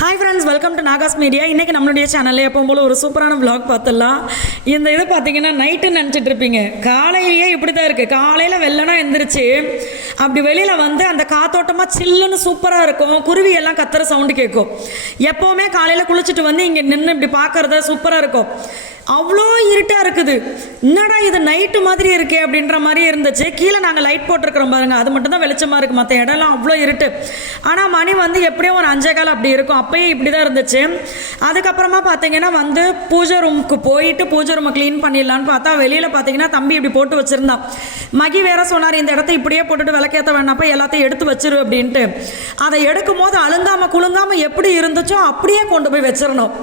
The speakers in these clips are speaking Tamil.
Hi friends, welcome to Nahash media. இன்றைக்கி நம்மளுடைய சேனலில் எப்போ போல் ஒரு சூப்பரான vlog பார்த்துடலாம். இந்த இது பார்த்தீங்கன்னா நைட்டுன்னு நினச்சிட்டு இருப்பீங்க. காலையிலேயே இப்படி தான் இருக்குது. காலையில் வெள்ளனா எந்திரிச்சு அப்படி வெளியில் வந்து அந்த காத்தோட்டமாக சில்லுன்னு சூப்பராக இருக்கும். குருவி எல்லாம் கத்துற சவுண்டு கேட்கும். எப்போவுமே காலையில் குளிச்சுட்டு வந்து இங்கே நின்று இப்படி பார்க்குறத சூப்பராக இருக்கும். அவ்வளோ இருட்டாக இருக்குது. என்னடா இது நைட்டு மாதிரி இருக்கே அப்படின்ற மாதிரி இருந்துச்சு. கீழே நாங்கள் லைட் போட்டிருக்கிறோம் பாருங்க, அது மட்டும் தான் வெளிச்சமாக இருக்குது. மற்ற இடம்லாம் அவ்வளோ இருட்டு. ஆனால் மணி வந்து எப்படியும் ஒரு 5:15 அப்படி இருக்கும். அப்பயே இப்படி தான் இருந்துச்சு. அதுக்கப்புறமா பார்த்தீங்கன்னா வந்து பூஜை ரூமுக்கு போயிட்டு பூஜை ரூமை க்ளீன் பண்ணிடலான்னு பார்த்தா வெளியில் பார்த்தீங்கன்னா தம்பி இப்படி போட்டு வச்சுருந்தான். மகி வேற சொன்னார், இந்த இடத்த இப்படியே போட்டுட்டு விளக்கேற்ற வேணாப்பா, எல்லாத்தையும் எடுத்து வச்சிரு அப்படின்ட்டு. அதை எடுக்கும் போது அழுங்காமல் குலுங்காமல் எப்படி இருந்துச்சோ அப்படியே கொண்டு போய் வச்சிடணும்.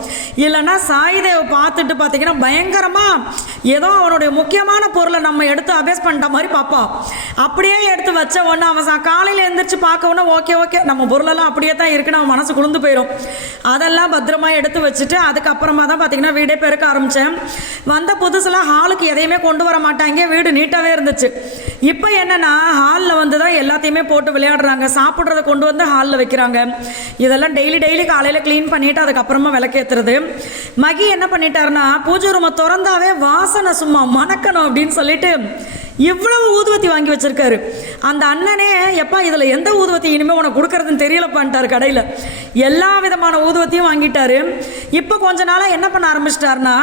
இல்லைன்னா சாய்தேவை பார்த்துட்டு பார்த்தீங்கன்னா பயங்கரமாக ஏதோ அவனுடைய முக்கியமான பொருளை நம்ம எடுத்து அபேஸ் பண்ணிட்ட மாதிரி பார்ப்பான். அப்படியே எடுத்து வச்ச உடனே அவன் காலையில் எழுந்திரிச்சு பார்க்க உடனே ஓகே நம்ம பொருளெல்லாம் அப்படியே தான் இருக்குன்னு அவன் மனசு குளிர்ந்து போயிடும். அதெல்லாம் பத்திரமா எடுத்து வச்சுட்டு அதுக்கப்புறமா தான் பார்த்தீங்கன்னா வீடே பெருக்க ஆரம்பித்தேன். வந்த புதுசில் ஹாலுக்கு எதையுமே கொண்டு வர மாட்டாங்க. வீடு நீட்டாகவே இருந்துச்சு. இப்போ என்னென்னா ஹாலில் வந்து தான் எல்லாத்தையுமே போட்டு விளையாடுறாங்க. சாப்பிட்றத கொண்டு வந்து ஹாலில் வைக்கிறாங்க. இதெல்லாம் டெய்லி காலையில் க்ளீன் பண்ணிவிட்டு அதுக்கப்புறமா விளக்கேற்றுறது. மகி என்ன பண்ணிட்டாருன்னா பூஜை ரூமை திறந்தாவே வாசனை சும்மா மணக்கணும் அப்படின்னு சொல்லிட்டு இவ்வளவு ஊதுவத்தி வாங்கி வச்சிருக்காரு. அந்த அண்ணனே எப்பா இதில் எந்த ஊதுவத்தி இனிமேல் உனக்கு கொடுக்கறதுன்னு தெரியலப்பான்ட்டார். கடையில் எல்லா விதமான ஊதுவத்தியும் வாங்கிட்டாரு. இப்போ கொஞ்ச நாளாக என்ன பண்ண ஆரம்பிச்சிட்டாருன்னா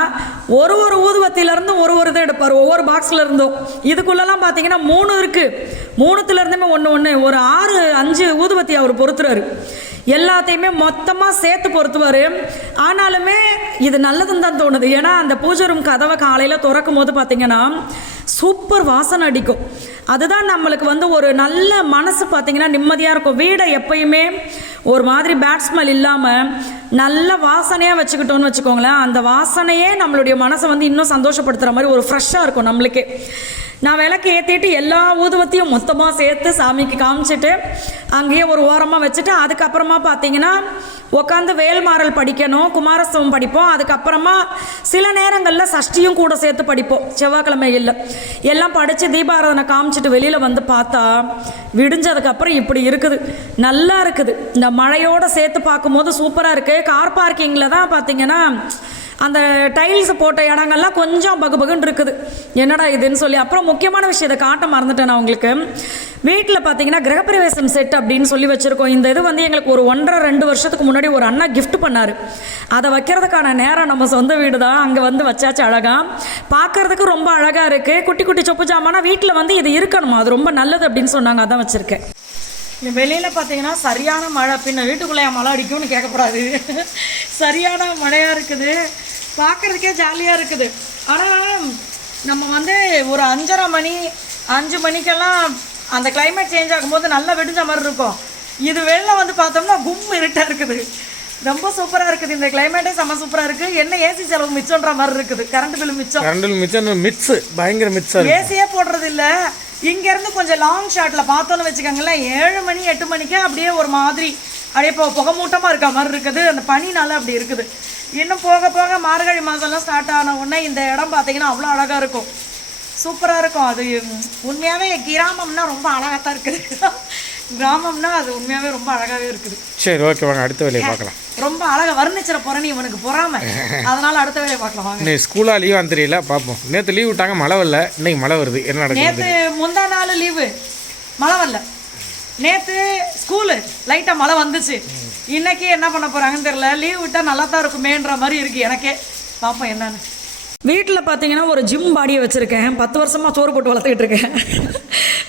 ஒரு ஊதுவத்திலேருந்து ஒரு இதை எடுப்பார். ஒவ்வொரு பாக்ஸில் இருந்தும் இதுக்குள்ளெல்லாம் பார்த்தீங்கன்னா 3 இருக்குது. 3த்துலேருந்துமே ஒன்று ஒரு 6-5 ஊதுவத்தி அவர் பொறுத்துறாரு. எல்லாத்தையுமே மொத்தமாக சேர்த்து பொறுத்துவார். ஆனாலுமே இது நல்லதுன்னு தான் தோணுது. ஏன்னா அந்த பூஜை ரூம் கதவை காலையில் திறக்கும் போது பார்த்திங்கன்னா சூப்பர் வாசனை அடிக்கும். அதுதான் நம்மளுக்கு வந்து ஒரு நல்ல மனசு பார்த்திங்கன்னா நிம்மதியாக இருக்கும். வீடை எப்பயுமே ஒரு மாதிரி பேட் ஸ்மெல் இல்லாமல் நல்ல வாசனையாக வச்சுக்கிட்டோன்னு வச்சுக்கோங்களேன். அந்த வாசனையே நம்மளுடைய மனசை வந்து இன்னும் சந்தோஷப்படுத்துகிற மாதிரி ஒரு ஃப்ரெஷ்ஷாக இருக்கும் நம்மளுக்கே. நான் விளக்கு ஏற்றிட்டு எல்லா ஊதுவத்தையும் மொத்தமாக சேர்த்து சாமிக்கு காமிச்சிட்டு அங்கேயே ஒரு ஓரமாக வச்சுட்டு அதுக்கப்புறமா பார்த்தீங்கன்னா உட்காந்து வேல்மாறல் படிக்கணும், குமாரஸ்தவம் படிப்போம். அதுக்கப்புறமா சில நேரங்களில் சஷ்டியும் கூட சேர்த்து படிப்போம் செவ்வாய்க்கிழமைகளில். எல்லாம் படித்து தீபாராதனை காமிச்சிட்டு வெளியில் வந்து பார்த்தா விடிஞ்சதுக்கப்புறம் இப்படி இருக்குது. நல்லா இருக்குது. இந்த மழையோடு சேர்த்து பார்க்கும்போது சூப்பராக இருக்குது. கார் பார்க்கிங்கில் தான் பார்த்தீங்கன்னா அந்த டைல்ஸ் போட்ட இடங்கள்லாம் கொஞ்சம் பகுன்னு இருக்குது. என்னடா இதுன்னு சொல்லி அப்புறம் முக்கியமான விஷயத்தை காட்ட மறந்துட்டேன் நான் உங்களுக்கு. வீட்டில் பார்த்தீங்கன்னா கிரகப்பிரவேசம் செட் அப்படின்னு சொல்லி வச்சுருக்கோம். இந்த இது வந்து எங்களுக்கு ஒரு 1.5-2 வருஷத்துக்கு முன்னாடி ஒரு அண்ணா கிஃப்ட் பண்ணார். அதை வைக்கிறதுக்கான நேரம் நம்ம சொந்த வீடு தான். அங்கே வந்து வச்சாச்சு. அழகாக பார்க்குறதுக்கு ரொம்ப அழகாக இருக்குது. குட்டி சொப்பு ஜாமானா வீட்டில் வந்து இது இருக்கணுமா, அது ரொம்ப நல்லது அப்படின்னு சொன்னாங்க. அதான் வச்சுருக்கேன். வெளியில் பார்த்தீங்கன்னா சரியான மழை. பின்ன வீட்டுக்குள்ளே மழை அடிக்கும்னு கேட்கக்கூடாது. சரியான மழையாக இருக்குது. பார்க்குறதுக்கே ஜாலியாக இருக்குது. ஆனால் நம்ம வந்து ஒரு 5 மணிக்கெல்லாம் அந்த கிளைமேட் சேஞ்ச் ஆகும்போது நல்லா விடிஞ்ச மாதிரி இருக்கும். இது வெளில வந்து பார்த்தோம்னா இருட்டாக இருக்குது. ரொம்ப சூப்பராக இருக்குது. இந்த கிளைமேட்டே செம்ம சூப்பராக இருக்குது. என்ன ஏசி செலவு மிச்சம்ன்ற மாதிரி இருக்குது. கரண்ட் பில் மிச்சம் பயங்கர மிச்சம். ஏசியே போடுறது இல்லை. இங்கேருந்து கொஞ்சம் லாங் ஷாட்டில் பார்த்தோன்னு வச்சுக்கோங்களேன் 7 மணி 8 மணிக்கே அப்படியே ஒரு மாதிரி அப்படியே புகை மூட்டமாக இருக்க மாதிரி இருக்குது. அந்த பனினால அப்படி இருக்குது. இன்னும் போக மார்கழி மாதம்லாம் ஸ்டார்ட் ஆன உடனே இந்த இடம் பார்த்தீங்கன்னா அவ்வளோ அழகாக இருக்கும். சூப்பராக இருக்கும். அது உண்மையாகவே கிராமம்னா ரொம்ப அழகாக தான் இருக்குது. கிராமம்னா அது உண்மையாகவே ரொம்ப அழகாகவே இருக்குது. சரி, ஓகே, வாங்க அடுத்த வேலையை பார்க்கலாம். ரொம்ப அழகாக வர்ணிச்சிட போகிறேன். இவனுக்கு பொறாம, அதனால அடுத்த வேலையை பார்க்கலாம் வாங்க. நீ ஸ்கூலாக லீவ் தெரியல பார்ப்போம். நேற்று லீவ் விட்டாங்க, மழை வரல. இன்னைக்கு மழை வருது. என்ன நடக்குது? நேற்று முந்தா நாள் லீவு, மழை வரல. நேற்று ஸ்கூலு லைட்டாக மழை வந்துச்சு. இன்னைக்கு என்ன பண்ண போகிறாங்கன்னு தெரியல. லீவ் விட்டால் நல்லா தான் இருக்குமேன்ற மாதிரி இருக்குது எனக்கே. பார்ப்போம் என்னன்னு. வீட்டில் பார்த்தீங்கன்னா ஒரு ஜிம் பாடியை வச்சுருக்கேன். 10 வருஷமாக சோறு போட்டு வளர்த்துக்கிட்டு இருக்கேன்.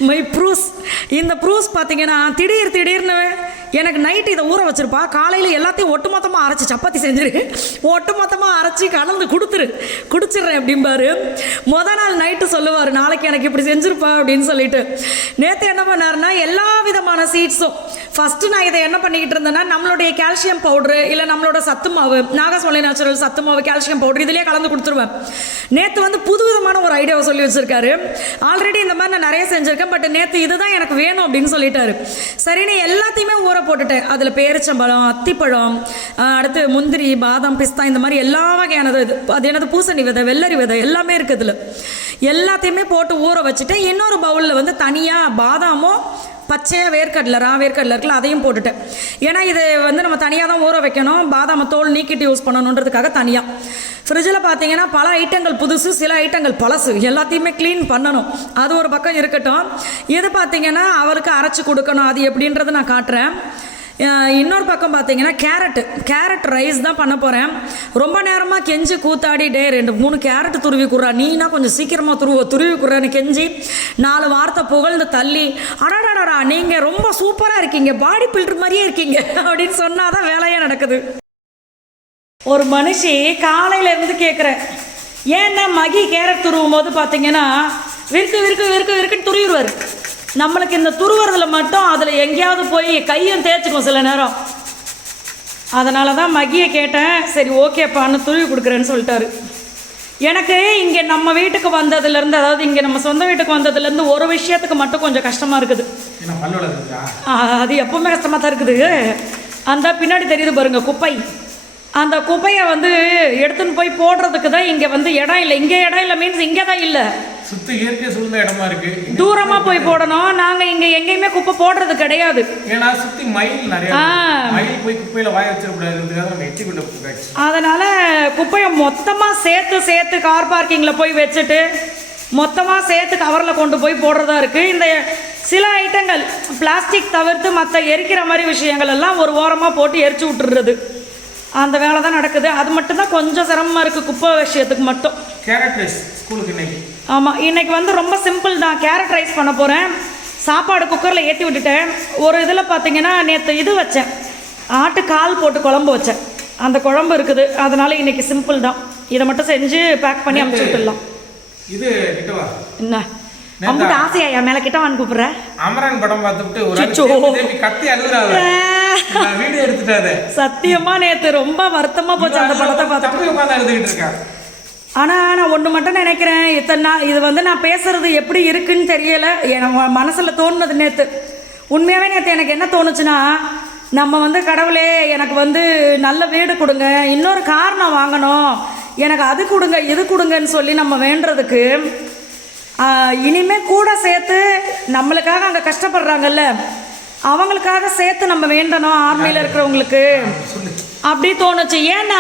My Bruce. இந்த ப்ரூஸ் பார்த்தீங்கன்னா திடீர்னு எனக்கு நைட்டு இதை ஊற வச்சுருப்பா. காலையில் எல்லாத்தையும் ஒட்டுமொத்தமாக அரைச்சி சப்பாத்தி செஞ்சிரு, ஒட்டுமொத்தமாக அரைச்சி கலந்து குடிச்சிடுறேன் அப்படிம்பாரு. நாள் நைட்டு சொல்லுவார், நாளைக்கு எனக்கு இப்படி செஞ்சுருப்பா அப்படின்னு சொல்லிட்டு. நேற்று என்ன பண்ணாருன்னா எல்லா விதமான சீட்ஸும் ஃபஸ்ட்டு நான் இதை என்ன பண்ணிக்கிட்டு இருந்தேன்னா நம்மளுடைய கால்சியம் பவுட்ரு இல்லை நம்மளோட சத்து மாவு, நாகாஸ் ஒன்லி நேச்சுரல் சத்து மாவு, கால்சியம் பவுட்ரு இதிலே கலந்து கொடுத்துருவேன். நேற்று வந்து புது விதமான ஒரு ஐடியாவை சொல்லி வச்சுருக்காரு. ஆல்ரெடி இந்த மாதிரி நான் நிறைய செஞ்சுருக்கேன், பட் நேற்று இதுதான் எனக்கு வேணும் அப்படின்னு சொல்லிட்டாரு. சரின்னு எல்லாத்தையுமே ஊற போட்டுட்டேன். அதில் பேரிச்சம்பழம், அத்திப்பழம், அடுத்து முந்திரி, பாதாம், பிஸ்தா, இந்த மாதிரி எல்லா வகையானது. அது என்னது பூசணி விதை, வெள்ளரி விதை எல்லாமே இருக்குது. இதில் எல்லாத்தையுமே போட்டு ஊற வச்சுட்டு இன்னொரு பவுலில் வந்து தனியாக பாதாமும் பச்சையாக வேர்க்கடலை வேர்க்கடலை இருக்குல்ல அதையும் போட்டுட்டேன். ஏன்னா இது வந்து நம்ம தனியாக தான் ஊற வைக்கணும், பாதாம தோல் நீக்கிட்டு யூஸ் பண்ணணுன்றதுக்காக தனியாக. ஃப்ரிட்ஜில் பார்த்தீங்கன்னா பல ஐட்டங்கள் புதுசு, சில ஐட்டங்கள் பழசு, எல்லாத்தையுமே க்ளீன் பண்ணணும். அது ஒரு பக்கம் இருக்கட்டும். இது பார்த்தீங்கன்னா அவருக்கு அரைச்சி கொடுக்கணும், அது எப்படின்றது நான் காட்டுறேன். இன்னொரு பக்கம் பார்த்தீங்கன்னா கேரட் ரைஸ் தான் பண்ண போகிறேன். ரொம்ப நேரமாக கெஞ்சி கூத்தாடி 2-3 கேரட் துருவி குடுறா, நீனா கொஞ்சம் சீக்கிரமாக துருவி குடுறான்னு கெஞ்சி 4 வார்த்தை புகழ்ந்து தள்ளி, அடாடாடா நீங்கள் ரொம்ப சூப்பராக இருக்கீங்க, பாடி பில்டர் மாதிரியே இருக்கீங்க அப்படின்னு சொன்னால் தான் வேலையாக நடக்குது. ஒரு மனுஷி காலையிலேருந்து கேட்குறேன், ஏன்னா மகி கேரட் துருவும் போது பார்த்தீங்கன்னா விறுக்குன்னு துருவிடுவார். நம்மளுக்கு இந்த துருவுறதுல மட்டும் அதில் எங்கேயாவது போய் கையும் தேய்ச்சிக்கும் சில நேரம். அதனால தான் மகியை கேட்டேன், சரி ஓகேப்பான்னு துருவி கொடுக்குறேன்னு சொல்லிட்டாரு. எனக்கு இங்கே நம்ம வீட்டுக்கு வந்ததுலேருந்து, அதாவது இங்கே நம்ம சொந்த வீட்டுக்கு வந்ததுலேருந்து ஒரு விஷயத்துக்கு மட்டும் கொஞ்சம் கஷ்டமாக இருக்குது. அது எப்பவுமே கஷ்டமாக தான் இருக்குது. அந்த பின்னாடி தெரியுது பாருங்க குப்பை, அந்த குப்பையை வந்து எடுத்துன்னு போய் போடுறதுக்கு தான் இங்கே வந்து இடம் இல்லை. இங்கே இடம் இல்லை மீன்ஸ் இங்கே தான் இல்லை, சுத்தி இயற்கை சூழ்ந்த இடமா இருக்கு, தூரமா போய் போடணும். நாங்க இங்க எங்கேயுமே குப்பை போடுறது கிடையாது. ஏன்னா சுத்தி மயில் நிறைய, மயில் போய் குப்பையில வாய வச்சிடக்கூடாதுன்றதுக்காக நம்ம எட்டி கொண்டு போயாச்சு. அதனால குப்பையை மொத்தமா சேர்த்து கார் பார்க்கிங்ல போய் வச்சுட்டு மொத்தமா சேர்த்து கவர்ல கொண்டு போய் போடுறதா இருக்கு. இந்த சில ஐட்டங்கள் பிளாஸ்டிக் தவிர்த்து மற்ற எரிக்கிற மாதிரி விஷயங்கள் எல்லாம் ஒரு ஓரமா போட்டு எரிச்சு விட்டுறது, அந்த வேலை தான் நடக்குது. அது மட்டும் தான் கொஞ்சம் சிரமமா இருக்கு குப்பை விஷயத்துக்கு மட்டும். கேரட் ரைஸ் ஸ்கூலுக்கு இன்னைக்கு. ஆமாம், இன்னைக்கு வந்து ரொம்ப சிம்பிள் தான். கேரட் ரைஸ் பண்ண போகிறேன். சாப்பாடு குக்கரில் ஏற்றி விட்டுட்டேன். ஒரு இதில் பார்த்தீங்கன்னா நேற்று இது வச்சேன், ஆட்டுக்கால் போட்டு குழம்பு வச்சேன், அந்த குழம்பு இருக்குது. அதனால இன்னைக்கு சிம்பிள் தான். இதை மட்டும் செஞ்சு பேக் பண்ணி அனுப்பிச்சு விட்டுடலாம். இது கிட்டவா என்ன அம்புட்டு ஆசையா என் மேலே கிட்டவான்னு கூப்பிட்ற? அமரன் படம் பார்த்துட்டு ஒரு கத்தி அழுகுறாங்க, வீடியோ எடுத்துட்டாரு. சத்தியமா நேற்று ரொம்ப வருத்தமா போச்சு அந்த படத்தை பார்த்துட்டு. ஆனால் நான் ஒன்று மட்டும் நினைக்கிறேன், இத்தனை நாள் இது வந்து நான் பேசுறது எப்படி இருக்குன்னு தெரியலை, என் மனசில் தோணுனது நேற்று. உண்மையாகவே நேற்று எனக்கு என்ன தோணுச்சுன்னா, நம்ம வந்து கடவுளே எனக்கு வந்து நல்ல வீடு கொடுங்க, இன்னொரு கார் நான் வாங்கணும், எனக்கு அது கொடுங்க இது கொடுங்கன்னு சொல்லி நம்ம வேண்டுறதுக்கு இனிமே கூட சேர்த்து நம்மளுக்காக அங்கே கஷ்டப்படுறாங்கல்ல அவங்களுக்காக சேர்த்து நம்ம வேண்டணும், ஆர்மியில் இருக்கிறவங்களுக்கு அப்படி தோணுச்சு. ஏன்னா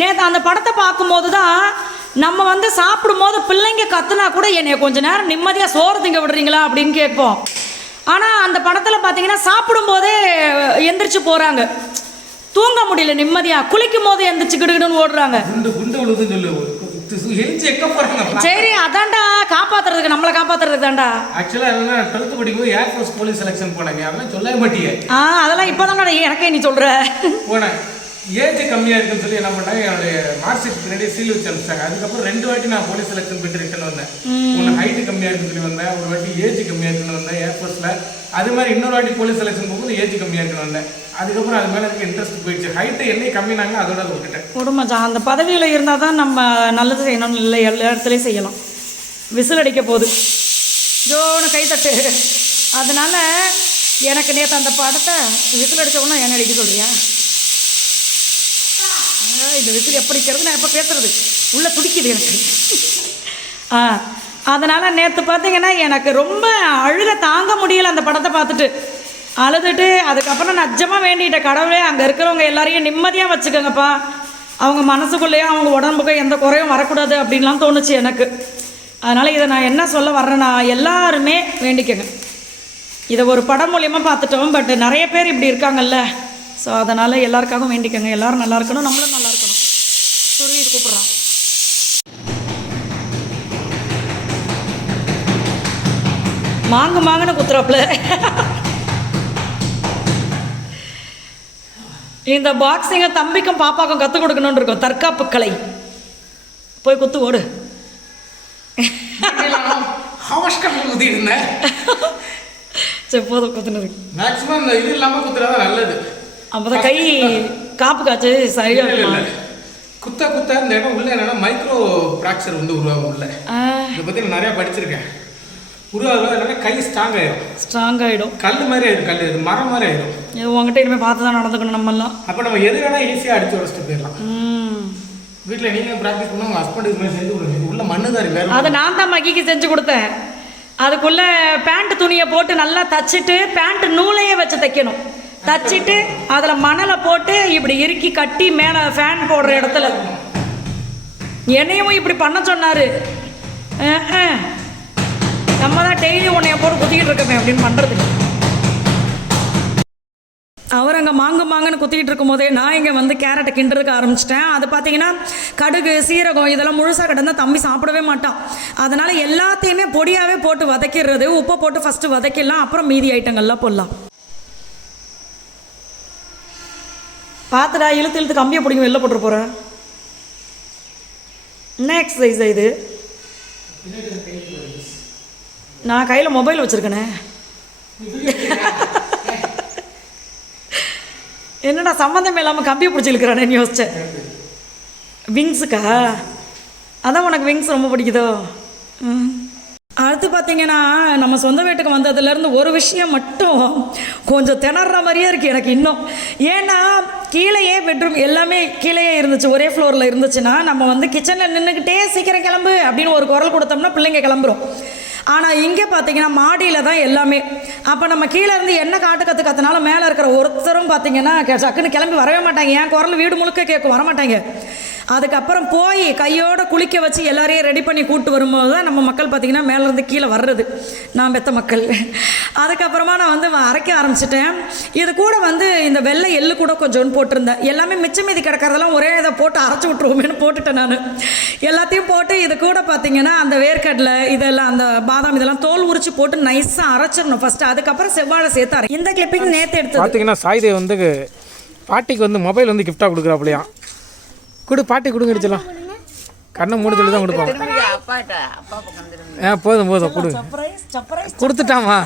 நேற்று அந்த படத்தை பார்க்கும்போது தான் நம்ம வந்து சாப்பிடும்போது பிள்ளைங்க கத்துனா கூட என்னைய கொஞ்ச நேரம் நிம்மதியாக சோறு திங்க விடுறீங்களா அப்படின்னு கேட்போம். ஆனால் அந்த படத்தில் பார்த்தீங்கன்னா சாப்பிடும்போதே எந்திரிச்சு போகிறாங்க, தூங்க முடியல நிம்மதியாக, குளிக்கும் போது எந்திரிச்சு கிடுகிடுன்னு ஓடுறாங்க. சரி அதான்டா காப்பாத்துறதுக்கு, நம்மளை காப்பாத்துறதுக்கு தான்டா. ஆக்சுவலா 12th படிக்கும்போது ஏர் ஃபோர்ஸ் போலீஸ் செலக்ஷன் போனாங்க, அதெல்லாம் சொல்லவே மாட்டீங்க. அதெல்லாம் இப்போதான் எனக்கே நீ சொல்ற. போனேன், ஏஜ் கம்மியா இருக்குன்னு சொல்லி என்ன பண்ணாங்க, என்னுடைய மார்க் ஷீட் பின்னாடி சீல் வச்சு அனுப்பிச்சாங்க. அதுக்கப்புறம் 2 வாட்டி நான் போலீஸ் செலக்ஷன் போயிட்டு ரிட்டர்ன் வந்தேன். ஒன்று ஹைட்டு கம்மியா இருக்குன்னு சொல்லி வந்தேன், ஒரு வாட்டி ஏஜ் கம்மியா இருக்குன்னு வந்தேன் ஏர் ஃபோர்ஸ்ல. அது மாதிரி இன்னொரு வாட்டி போலீஸ் செலக்ஷன் போகும்போது ஏஜ் கம்மியா இருக்குன்னு வந்தேன். அதுக்கப்புறம் அது மேலே எனக்கு இன்ட்ரெஸ்ட் போயிடுச்சு. ஹைட்டு என்னை கம்மினாங்க, அதோட விட்டுட்டேன். குடும்பம் அந்த பதவியில் இருந்தால் தான் நம்ம நல்லது செய்யணும்னு இல்லை, எல்லா இடத்துலையும் செய்யலாம். விசில் அடிக்க போகுது, ஜோன்னு கைத்தட்டு. அதனால எனக்கு நேற்று அந்த படத்தை விசில் அடித்தோன்னா என்ன அடிக்க சொல்றியா? இந்த விசில் எப்படி இருக்கிறது, நான் எப்போ பேசுறது உள்ளே துடிக்குது எனக்கு. அதனால் நேற்று பார்த்தீங்கன்னா எனக்கு ரொம்ப அழுக தாங்க முடியலை அந்த படத்தை பார்த்துட்டு. அழுதுட்டு அதுக்கப்புறம் நான் நிஜமாக வேண்டிகிட்டேன், கடவுளே அங்கே இருக்கிறவங்க எல்லாரையும் நிம்மதியாக வச்சுக்கோங்கப்பா, அவங்க மனசுக்குள்ளேயும் அவங்க உடம்புக்கும் எந்த குறையும் வரக்கூடாது அப்படின்லாம் தோணுச்சு எனக்கு. அதனால் இதை நான் என்ன சொல்ல வர்றேன்னா, எல்லாருமே வேண்டிக்கங்க. இதை ஒரு படம் மூலியமாக பார்த்துட்டோம், பட் நிறைய பேர் இப்படி இருக்காங்கல்ல, ஸோ அதனால் எல்லாருக்காகவும் வேண்டிக்கங்க. எல்லோரும் நல்லா இருக்கணும், நம்மளும் நல்லா இருக்கணும். துருவி கூப்பிட்றான். மாங்குன்னு குத்துறாப்புல. இந்த பாக்ஸிங்கை தம்பிக்கும் பாப்பாக்கும் கற்றுக் கொடுக்கணுன்னு இருக்கும், தற்காப்பு கலை. போய் குத்து ஓடு. சரி போதும் குத்துனது. மேக்ஸிமம் இந்த இது இல்லாமல் குத்துறதா நல்லது. அப்போதான் கை காப்பு காய்ச்சி சரியாக இல்லை. குத்த இந்த இடம் உள்ள என்னன்னா மைக்ரோ ஃப்ராக்சர் வந்து உருவாகும் உள்ள. இதை பற்றி நான் நிறையா படிச்சிருக்கேன். உருவாகும் என்னன்னா கை ஸ்ட்ராங் ஆகிடும், கல் மாதிரி ஆயிடும், கல் இது மரம் மாதிரி ஆயிடும். இது உங்ககிட்ட இனிமேல் பார்த்து தான் நடந்துக்கணும் நம்மெல்லாம். அப்போ நம்ம எது வேணால் ஈஸியாக அடிச்சு உடச்சிட்டு போயிடலாம். வீட்டில் நீங்கள் ப்ராக்டிஸ் பண்ணால் உங்கள் ஹஸ்பண்ட் இது மாதிரி செஞ்சு கொடுங்க. உள்ள மண்ணு தாரி வேறு. அதை நான் தான் மகிக்கு செஞ்சு கொடுத்தேன். அதுக்குள்ளே பேண்ட் துணியை போட்டு நல்லா தச்சுட்டு பேண்ட் நூலையே வச்சு தைக்கணும். தச்சுட்டு அதில் மணலை போட்டு இப்படி இறுக்கி கட்டி மேலே ஃபேன் போடுற இடத்துல என்னையும் இப்படி பண்ண சொன்னார். நம்ம தான் டெய்லி உன்னைய போட்டு குத்திக்கிட்டு இருக்கோமே அப்படின்னு பண்ணுறது. அவர் அங்கே மாங்குன்னு குத்திக்கிட்டு இருக்கும் போதே நான் இங்கே வந்து கேரட்டை கிண்டுறதுக்கு ஆரம்பிச்சிட்டேன். அது பார்த்தீங்கன்னா கடுகு சீரகம் இதெல்லாம் முழுசாக கிடந்தால் தம்பி சாப்பிடவே மாட்டான். அதனால் எல்லாத்தையுமே பொடியாகவே போட்டு வதக்கிடுறது. உப்பை போட்டு ஃபஸ்ட்டு வதக்கிடலாம், அப்புறம் மீதி ஐட்டங்கள்லாம் போடலாம். பார்த்துடா, இழுத்து கம்பியை பிடிக்கும் வெளில போட்டு போகிறேன். என்ன எக்ஸசைஸ் இது? நான் கையில் மொபைல் வச்சுருக்கேனே. என்னடா சம்மந்தமே இல்லாமல் கம்பியை பிடிச்சி இழுக்கிறானேன்னு யோசிச்சேன். விங்ஸுக்கா? அதான் உனக்கு விங்ஸ் ரொம்ப பிடிக்குதோ? அடுத்து பார்த்தீங்கன்னா நம்ம சொந்த வீட்டுக்கு வந்ததுலேருந்து ஒரு விஷயம் மட்டும் கொஞ்சம் திணற மாதிரியே இருக்குது எனக்கு இன்னும். ஏன்னா கீழேயே பெட்ரூம் எல்லாமே கீழேயே இருந்துச்சு, ஒரே ஃப்ளோரில் இருந்துச்சுன்னா நம்ம வந்து கிச்சனில் நின்றுக்கிட்டே சீக்கிரம் கிளம்பு அப்படின்னு ஒரு குரல் கொடுத்தோம்னா பிள்ளைங்க கிளம்புறோம். ஆனால் இங்கே பார்த்தீங்கன்னா மாடியில் தான் எல்லாமே. அப்போ நம்ம கீழே இருந்து என்ன காட்டு கற்றுனாலும் மேலே இருக்கிற ஒருத்தரும் பார்த்தீங்கன்னா சக்குன்னு கிளம்பி வரவே மாட்டாங்க. என் குரல் வீடு முழுக்க கேட்கும், வரமாட்டாங்க. அதுக்கப்புறம் போய் கையோடு குளிக்க வச்சு எல்லாரையும் ரெடி பண்ணி கூப்பிட்டு வரும்போது தான் நம்ம மக்கள் பார்த்திங்கன்னா மேலேருந்து கீழே வர்றது, நான் பெற்ற மக்கள். அதுக்கப்புறமா நான் வந்து அரைக்க ஆரம்பிச்சிட்டேன். இது கூட வந்து இந்த வெள்ளை எள்ளு கூட கொஞ்சோன்னு போட்டிருந்தேன். எல்லாமே மிச்சம் மீதி கிடக்கிறதெல்லாம் ஒரே இதை போட்டு அரைச்சி விட்ருவோமேனு போட்டுட்டேன் நான். எல்லாத்தையும் போட்டு இது கூட பார்த்திங்கன்னா அந்த வேர்க்கடலை இதெல்லாம் அந்த பாதாம் இதெல்லாம் தோல் உரிச்சு போட்டு நைஸாக அரைச்சிடணும் ஃபஸ்ட்டு. அதுக்கப்புறம் செவ்வாழை சேர்த்து அரை. இந்த கிளிப்பிங் நேற்று எடுத்து பார்த்தீங்கன்னா சாய்தே வந்து பாட்டிக்கு வந்து மொபைல் வந்து கிஃப்டாக கொடுக்குறாப்புலையா. கொடு பாட்டி கொடுங்க அடிச்சலாம். கண்ணை மூட சொல்லி தான் கொடுப்பான். போதும் கொடு. கொடுத்துட்டாமா.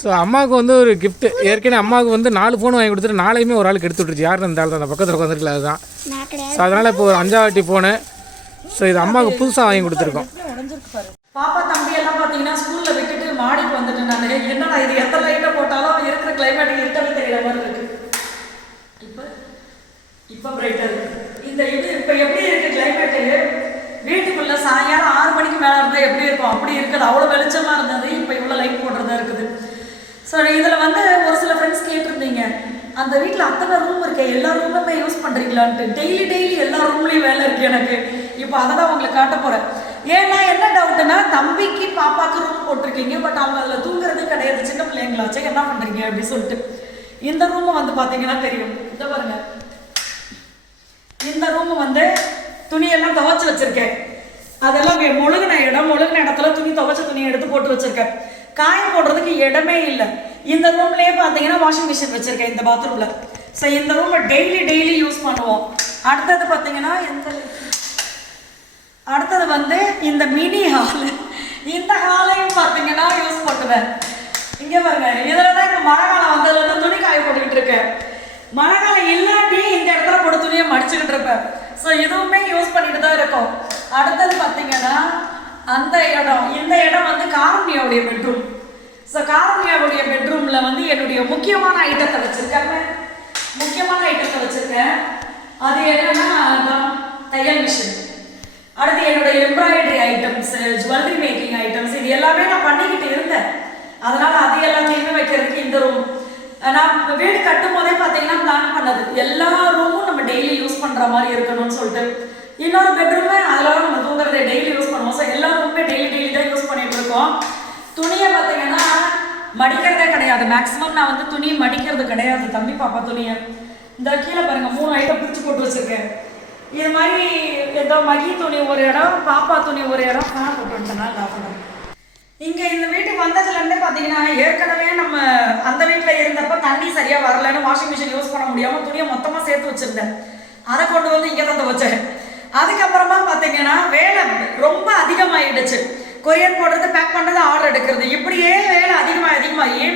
ஸோ அம்மாவுக்கு வந்து ஒரு கிஃப்ட்டு. ஏற்கனவே அம்மாவுக்கு வந்து 4 ஃபோன் வாங்கி கொடுத்துட்டு 4யுமே ஒரு ஆளுக்கு எடுத்து விட்டுருச்சு. யாருன்னு இருந்தாலும் அந்த பக்கத்தில் உட்காந்துருக்கல அதுதான். ஸோ அதனால் இப்போ ஒரு 5ஆவது வாட்டி ஃபோனு. ஸோ இது அம்மாவுக்கு புதுசாக வாங்கி கொடுத்துருக்கோம். பாப்பா தம்பி எல்லாம் பார்த்தீங்கன்னா ஸ்கூலில் விட்டுட்டு மாடிக்கு வந்துட்டேன் நான். என்னடா இது எத்தனை லைட்டாக போட்டாலும் இருக்கிற கிளைமேட்டுக்கு இருக்கவே தெரியற மாதிரி இருக்குது. இப்போ பிரைட்டாக இருக்குது இந்த இது. இப்போ எப்படி இருக்குது கிளைமேட்டு? வீட்டுக்குள்ளே சாயங்காலம் 6 மணிக்கு மேலே இருந்தால் எப்படி இருக்கும் அப்படி இருக்குது. அவ்வளோ வெளிச்சமாக இருந்தது. இப்போ இவ்வளோ லைட் போடுறதா இருக்குது. ஸோ இதில் வந்து ஒரு சில ஃப்ரெண்ட்ஸ் கேட்டிருந்தீங்க, அந்த வீட்டில் அத்தனை ரூம் இருக்கு, எல்லா ரூமுமே யூஸ் பண்ணுறீங்களான்ட்டு. டெய்லி எல்லா ரூம்லேயும் வேலை இருக்குது எனக்கு. இப்போ அதை தான் உங்களுக்கு காட்ட போகிறேன். ஏன்னா என்ன டவுட்டுன்னா, தம்பிக்கு பாப்பாவுக்கு ரூம் போட்டிருக்கீங்க, பட் அவங்க அதில் தூங்குறது கிடையாது, சின்ன பிள்ளைங்களாச்சும் என்ன பண்ணுறீங்க அப்படின்னு சொல்லிட்டு. இந்த ரூமை வந்து பார்த்தீங்கன்னா தெரியும். இதை பாருங்க, இந்த ரூம் வந்து துணியெல்லாம் துவைச்சி வச்சிருக்கேன். அதெல்லாம் முழுகின இடத்துல துணி துவைச்ச துணியை எடுத்து போட்டு வச்சிருக்கேன். காய போடுறதுக்கு இடமே இல்லை. இந்த ரூம்லேயே பார்த்தீங்கன்னா வாஷிங் மிஷின் வச்சிருக்கேன் இந்த பாத்ரூமில். ஸோ இந்த ரூமை டெய்லி யூஸ் பண்ணுவோம். அடுத்தது பார்த்தீங்கன்னா அடுத்தது வந்து இந்த மினி ஹால். இந்த ஹாலையும் பார்த்தீங்கன்னா யூஸ் பண்ணுவேன். இங்கே பாருங்க, இதில் தான் இப்போ மழை காலம் வந்ததுலேருந்து துணி காய போட்டுக்கிட்டு இருக்கேன். மழை காலம் இல்லாட்டி இந்த இடத்துல போட துணியை மடிச்சுக்கிட்டு இருப்பேன். ஸோ இதுவுமே யூஸ் பண்ணிட்டு தான் இருக்கோம். அடுத்தது பார்த்தீங்கன்னா இந்த இடம் வந்து காரணியாவுடைய பெட்ரூம். ஸோ காரணியாவுடைய பெட்ரூமில் வந்து என்னுடைய முக்கியமான ஐட்டத்தை வச்சுருக்கேன். அது என்னன்னா தையல் மிஷின். அடுத்து என்னுடைய embroidery items, jewellery making items, இது எல்லாமே நான் பண்ணிக்கிட்டு இருந்தேன். அதனால் அது எல்லாத்தையுமே வைக்கிறதுக்கு இந்த ரூம். நான் வீடு கட்டும் போதே பார்த்தீங்கன்னா பிளான் பண்ணது, எல்லா ரூமும் நம்ம டெய்லி யூஸ் பண்ணுற மாதிரி இருக்கணும்னு சொல்லிட்டு. இன்னொரு பெட்ரூமே அதில் நம்ம தூங்குறதை டெய்லி யூஸ் பண்ணுவோம். ஸோ எல்லா ரூமுமே டெய்லி தான் யூஸ் பண்ணிட்டு இருக்கோம். துணியை பார்த்தீங்கன்னா மடிக்கிறதே கிடையாது. மேக்ஸிமம் நான் வந்து துணி மடிக்கிறது கிடையாது. தம்பி பாப்பா துணியை இந்த கீழே பாருங்க 3 ஐட்டம் பிரித்து போட்டு வச்சுருக்கேன். இது மாதிரி ஏதோ மகி துணி ஒரு இடம், பாப்பா துணி ஒரு இடம், ஃபேன் போட்டு வந்துட்டேன்னா லாபம். இங்கே இந்த வீட்டுக்கு வந்ததுலேருந்தே பார்த்தீங்கன்னா ஏற்கனவே நம்ம அந்த வீட்டில் இருந்தப்போ தண்ணி சரியாக வரலன்னு வாஷிங் மிஷின் யூஸ் பண்ண முடியாமல் துணியை மொத்தமாக சேர்த்து வச்சுருந்தேன். அதை கொண்டு வந்து இங்கே தான் வச்சேன். அதுக்கப்புறமா பார்த்தீங்கன்னா வேலை ரொம்ப அதிகமாகிடுச்சு. கொரியர் போடுறது, பேக் பண்ணுறது, ஆர்டர் எடுக்கிறது, இப்படியே வேலை அதிகமாகி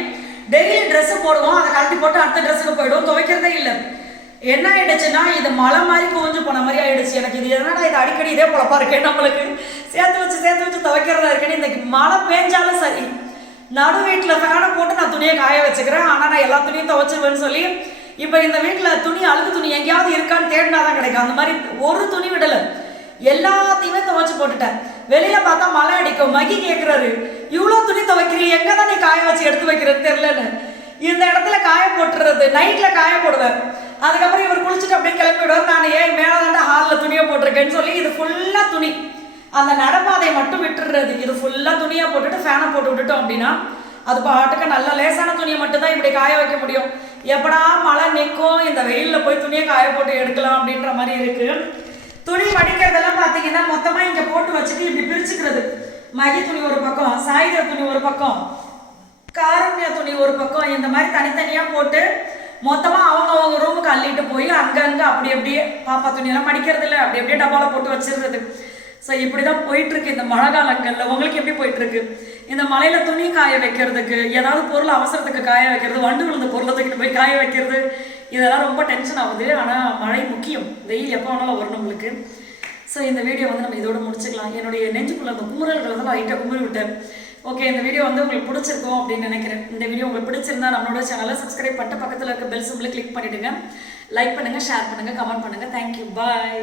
டெய்லி ட்ரெஸ்ஸு போடுவோம், அதை கழட்டி போட்டு அடுத்த ட்ரெஸ்ஸுக்கு போயிடுவோம், துவைக்கிறதே இல்லை. என்ன ஆயிடுச்சுன்னா இது மழை மாதிரி குவிஞ்சு போன மாதிரி ஆயிடுச்சு. எனக்கு இது எதனா இது அடிக்கடி இதே பொழப்பா இருக்கேன். நம்மளுக்கு சேர்த்து வச்சு துவைக்கிறதா இருக்கேன்னு இன்னைக்கு மழை பேஞ்சாலும் சரி நடு வீட்டில் ஃபேனை போட்டு நான் துணியை காய வச்சுக்கிறேன். ஆனால் நான் எல்லா துணியும் துவைச்சிருவேன்னு சொல்லி இப்போ இந்த வீட்டில் துணி அழுக்கு துணி எங்கேயாவது இருக்கான்னு தேடினா தான் கிடைக்கும். அந்த மாதிரி ஒரு துணி விடலை, எல்லாத்தையுமே துவைச்சி போட்டுட்டேன். வெளியில பார்த்தா மழை அடிக்கும். மகி கேட்குறாரு, இவ்வளோ துணி துவைக்கிறீ, எங்கே தான் நீ காய வச்சு எடுத்து வைக்கிறது தெரிலன்னு. இந்த இடத்துல காய போட்டுறது, நைட்டில் காய போடுவேன். அதுக்கப்புறம் இவர் குளிச்சுட்டு அப்படியே கிளம்பி விடுவார். நான் ஏன் மேலே தாண்டா ஹாலில் துணியை போட்டிருக்கேன்னு சொல்லி இது ஃபுல்லாக துணி, அந்த நடப்பாதை மட்டும் விட்டுடுறது. இது ஃபுல்லாக துணியாக போட்டுட்டு ஃபேனை போட்டு விட்டுட்டோம் அப்படின்னா அது பாட்டுக்கு நல்ல லேசான துணியை மட்டும்தான் இப்படி காய வைக்க முடியும். எப்படா மழை நிற்கும், இந்த வெயிலில் போய் துணியை காய போட்டு எடுக்கலாம் அப்படின்ற மாதிரி இருக்குது. துணி மடிக்கிறதெல்லாம் பார்த்தீங்கன்னா மொத்தமாக இங்கே போட்டு வச்சுட்டு இப்படி பிரிச்சுக்கிறது. மகி துணி ஒரு பக்கம், சாயுத துணி ஒரு பக்கம், காரண்யா துணி ஒரு பக்கம், இந்த மாதிரி தனித்தனியாக போட்டு மொத்தமாக அவங்க ரூமுக்கு அள்ளிட்டு போய் அங்கங்கே அப்படி அப்படியே பாப்பா துணியெல்லாம் மடிக்கிறது இல்லை, அப்படி அப்படியே டப்பாவில் போட்டு வச்சிடுறது. ஸோ இப்படி தான் போயிட்டுருக்கு இந்த மழை காலங்களில். உங்களுக்கு எப்படி போயிட்டுருக்கு? இந்த மழையில் துணி காய வைக்கிறதுக்கு, ஏதாவது பொருள் அவசரத்துக்கு காய வைக்கிறது, வண்டு விழுந்த பொருளை தூக்கிட்டு போய் காய வைக்கிறது, இதெல்லாம் ரொம்ப டென்ஷன் ஆகுது. ஆனால் மழை முக்கியம், வெயில் எப்போ வேணாலும் வரும் நம்மளுக்கு. ஸோ இந்த வீடியோ வந்து நம்ம இதோட முடிச்சுக்கலாம். என்னுடைய நெஞ்சுக்குள்ள அந்த குமுறல்களை தான் லைட்டாக குமுறி விட்டேன். ஓகே, இந்த வீடியோ வந்து உங்களுக்கு பிடிச்சிருக்கும் அப்படின்னு நினைக்கிறேன். இந்த வீடியோ உங்களுக்கு பிடிச்சிருந்தா நம்மளோட சேனலை சப்ஸ்கிரைப் பண்ணிட்டு பக்கத்தில் இருக்க பெல் சிம்பிளை கிளிக் பண்ணிவிடுங்க. லைக் பண்ணுங்கள், ஷேர் பண்ணுங்கள், கமெண்ட் பண்ணுங்கள். தேங்க்யூ, பாய்.